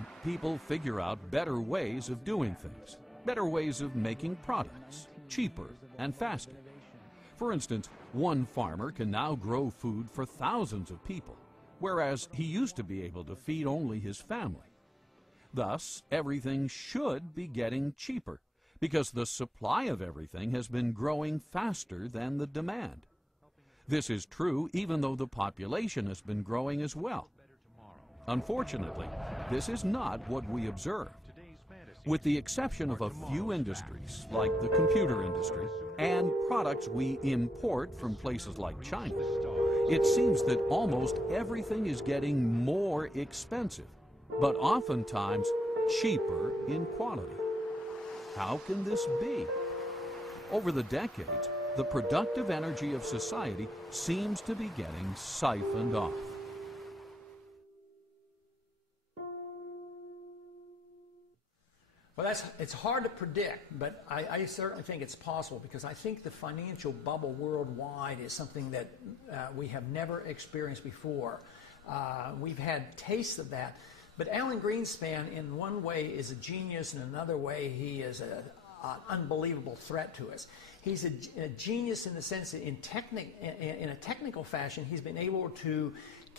time, people figure out better ways of doing things, better ways of making products, cheaper and faster. For instance, one farmer can now grow food for thousands of people, whereas he used to be able to feed only his family. Thus, everything should be getting cheaper, because the supply of everything has been growing faster than the demand. This is true even though the population has been growing as well. Unfortunately, this is not what we observed. With the exception of a few industries, like the computer industry, and products we import from places like China, it seems that almost everything is getting more expensive, but oftentimes cheaper in quality. How can this be? Over the decades, the productive energy of society seems to be getting siphoned off. Well, it's hard to predict, but I certainly think it's possible, because I think the financial bubble worldwide is something that we have never experienced before. We've had tastes of that, but Alan Greenspan in one way is a genius, in another way he is an unbelievable threat to us. He's a genius in the sense that in a technical fashion he's been able to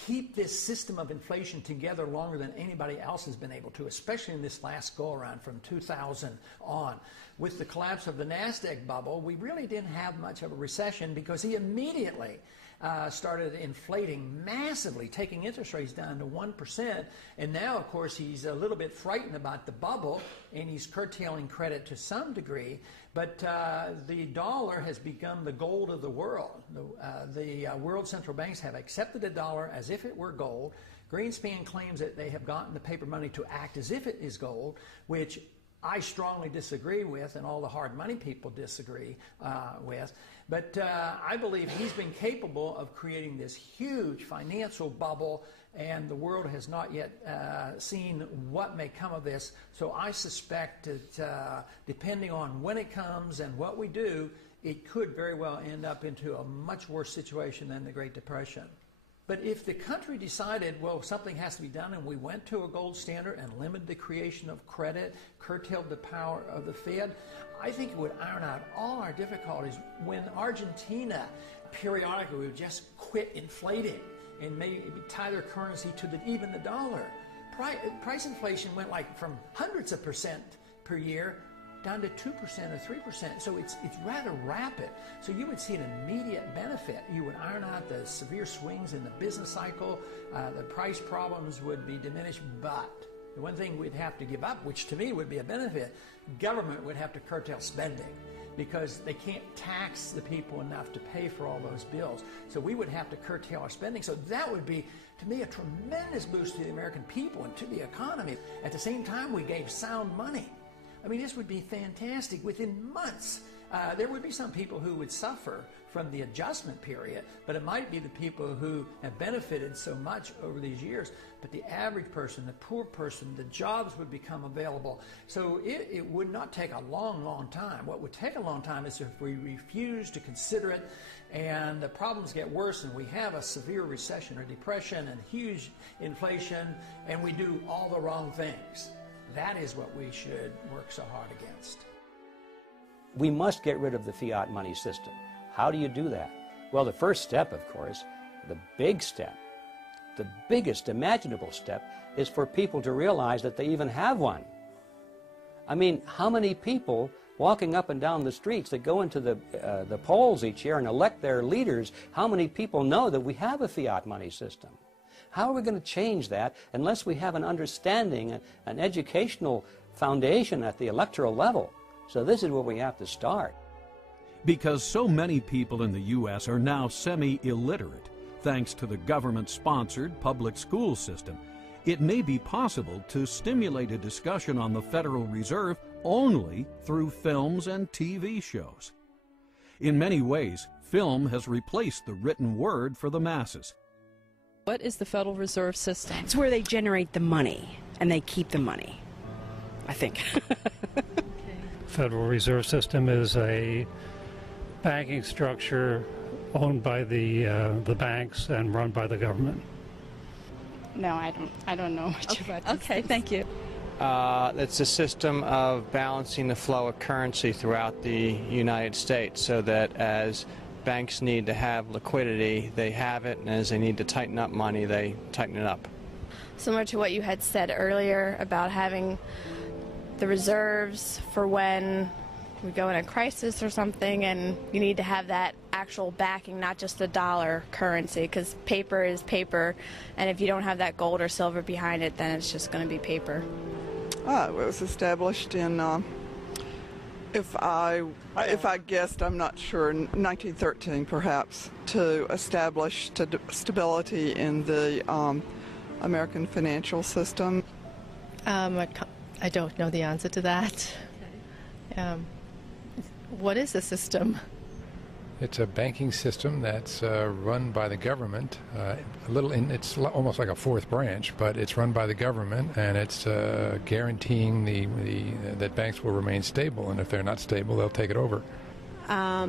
keep this system of inflation together longer than anybody else has been able to, especially in this last go-around from 2000 on. With the collapse of the NASDAQ bubble, we really didn't have much of a recession, because he immediately started inflating massively, taking interest rates down to 1%. And now, of course, he's a little bit frightened about the bubble, and he's curtailing credit to some degree. But the dollar has become the gold of the world. The world central banks have accepted the dollar as if it were gold. Greenspan claims that they have gotten the paper money to act as if it is gold, which I strongly disagree with, and all the hard money people disagree with. But I believe he's been capable of creating this huge financial bubble, and the world has not yet seen what may come of this. So I suspect that depending on when it comes and what we do, it could very well end up into a much worse situation than the Great Depression. But if the country decided, well, something has to be done, and we went to a gold standard and limited the creation of credit, curtailed the power of the Fed, I think it would iron out all our difficulties. When Argentina periodically would just quit inflating and maybe tie their currency to even the dollar, price inflation went like from hundreds of percent per year down to 2% or 3%. So it's rather rapid. So you would see an immediate benefit. You would iron out the severe swings in the business cycle. The price problems would be diminished. But the one thing we'd have to give up, which to me would be a benefit, government would have to curtail spending, because they can't tax the people enough to pay for all those bills. So we would have to curtail our spending. So that would be, to me, a tremendous boost to the American people and to the economy. At the same time, we gave sound money. I mean, this would be fantastic. Within months, there would be some people who would suffer from the adjustment period, but it might be the people who have benefited so much over these years. But the average person, the poor person, the jobs would become available. So it would not take a long, long time. What would take a long time is if we refuse to consider it, and the problems get worse, and we have a severe recession or depression and huge inflation, and we do all the wrong things. That is what we should work so hard against. We must get rid of the fiat money system. How do you do that? Well, the first step, of course, the big step, the biggest imaginable step, is for people to realize that they even have one. I mean, how many people walking up and down the streets that go into the polls each year and elect their leaders, how many people know that we have a fiat money system? How are we going to change that unless we have an understanding, an educational foundation at the electoral level? So this is where we have to start. Because so many people in the U.S. are now semi-illiterate, thanks to the government-sponsored public school system, it may be possible to stimulate a discussion on the Federal Reserve only through films and TV shows. In many ways, film has replaced the written word for the masses. What is the Federal Reserve System? It's where they generate the money, and they keep the money, I think. Federal Reserve System is a banking structure owned by the banks and run by the government. No, I don't know much about this. Okay, thank you. It's a system of balancing the flow of currency throughout the United States so that as banks need to have liquidity, they have it, and as they need to tighten up money, they tighten it up. Similar to what you had said earlier about having the reserves for when we go in a crisis or something, and you need to have that actual backing, not just the dollar currency, because paper is paper, and if you don't have that gold or silver behind it, then it's just going to be paper. It was established in, if I guessed, I'm not sure, in 1913 perhaps, to establish stability in the American financial system. I don't know the answer to that. What is the system? It's a banking system that's run by the government. It's almost like a fourth branch, but it's run by the government, and it's guaranteeing that banks will remain stable. And if they're not stable, they'll take it over. A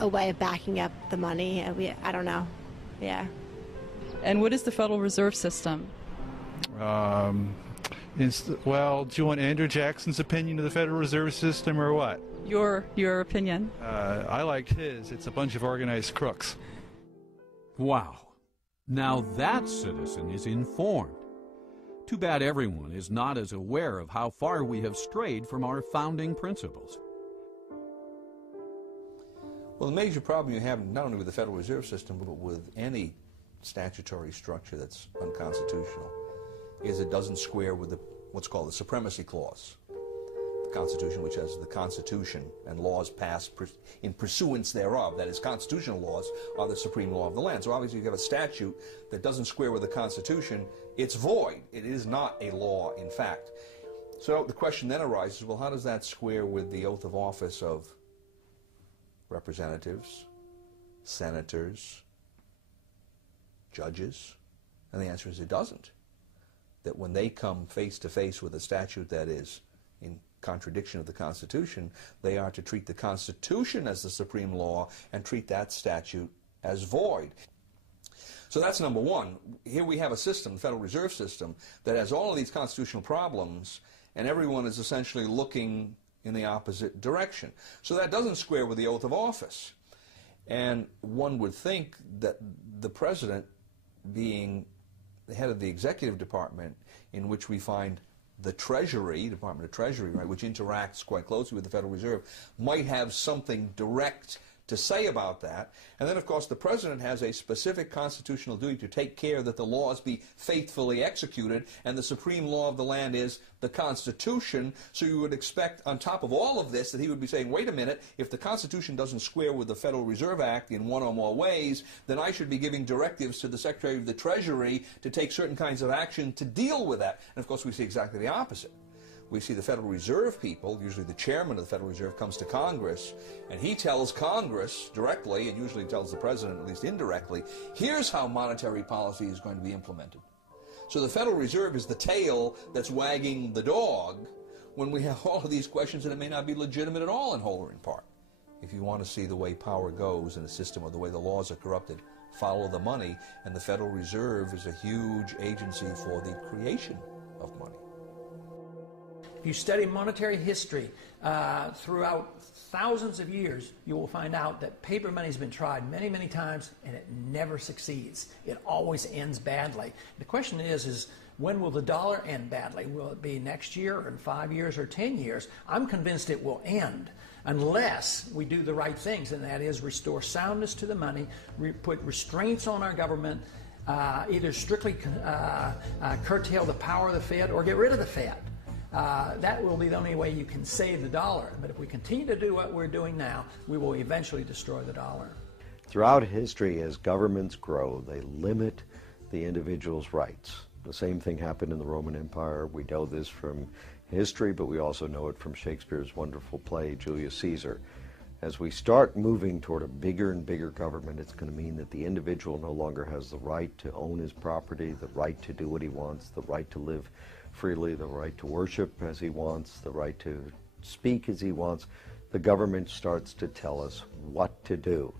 way of backing up the money. I don't know. Yeah. And what is the Federal Reserve System? Well, do you want Andrew Jackson's opinion of the Federal Reserve System or what? Your opinion. I liked his. It's a bunch of organized crooks. Wow. Now that citizen is informed. Too bad everyone is not as aware of how far we have strayed from our founding principles. Well, the major problem you have not only with the Federal Reserve System, but with any statutory structure that's unconstitutional, is it doesn't square with what's called the Supremacy Clause. The Constitution, which has the Constitution and laws passed in pursuance thereof, that is, constitutional laws, are the supreme law of the land. So obviously, if you have a statute that doesn't square with the Constitution, it's void. It is not a law, in fact. So the question then arises, well, how does that square with the oath of office of representatives, senators, judges? And the answer is it doesn't. That when they come face to face with a statute that is in contradiction of the Constitution, they are to treat the Constitution as the supreme law and treat that statute as void. So that's number one. Here we have a system, the Federal Reserve System, that has all of these constitutional problems, and everyone is essentially looking in the opposite direction. So that doesn't square with the oath of office. And one would think that the president, being the head of the executive department, in which we find the Treasury, Department of Treasury, right, which interacts quite closely with the Federal Reserve, might have something direct to say about that. And then, of course, the president has a specific constitutional duty to take care that the laws be faithfully executed, and the supreme law of the land is the Constitution. So you would expect, on top of all of this, that he would be saying, wait a minute, if the Constitution doesn't square with the Federal Reserve Act in one or more ways, then I should be giving directives to the Secretary of the Treasury to take certain kinds of action to deal with that. And, of course, we see exactly the opposite. We see the Federal Reserve people, usually the chairman of the Federal Reserve comes to Congress, and he tells Congress directly, and usually tells the president at least indirectly, here's how monetary policy is going to be implemented. So the Federal Reserve is the tail that's wagging the dog when we have all of these questions that it may not be legitimate at all in whole or in part. If you want to see the way power goes in a system or the way the laws are corrupted, follow the money, and the Federal Reserve is a huge agency for the creation of money. If you study monetary history throughout thousands of years, you will find out that paper money has been tried many, many times, and it never succeeds. It always ends badly. The question is when will the dollar end badly? Will it be next year, or in 5 years, or 10 years? I'm convinced it will end unless we do the right things, and that is restore soundness to the money, put restraints on our government, either strictly curtail the power of the Fed or get rid of the Fed. That will be the only way you can save the dollar. But if we continue to do what we're doing now, we will eventually destroy the dollar. Throughout history, as governments grow, they limit the individual's rights. The same thing happened in the Roman Empire. We know this from history, but we also know it from Shakespeare's wonderful play, Julius Caesar. As we start moving toward a bigger and bigger government, it's going to mean that the individual no longer has the right to own his property, the right to do what he wants, the right to live freely, the right to worship as he wants, the right to speak as he wants. The government starts to tell us what to do.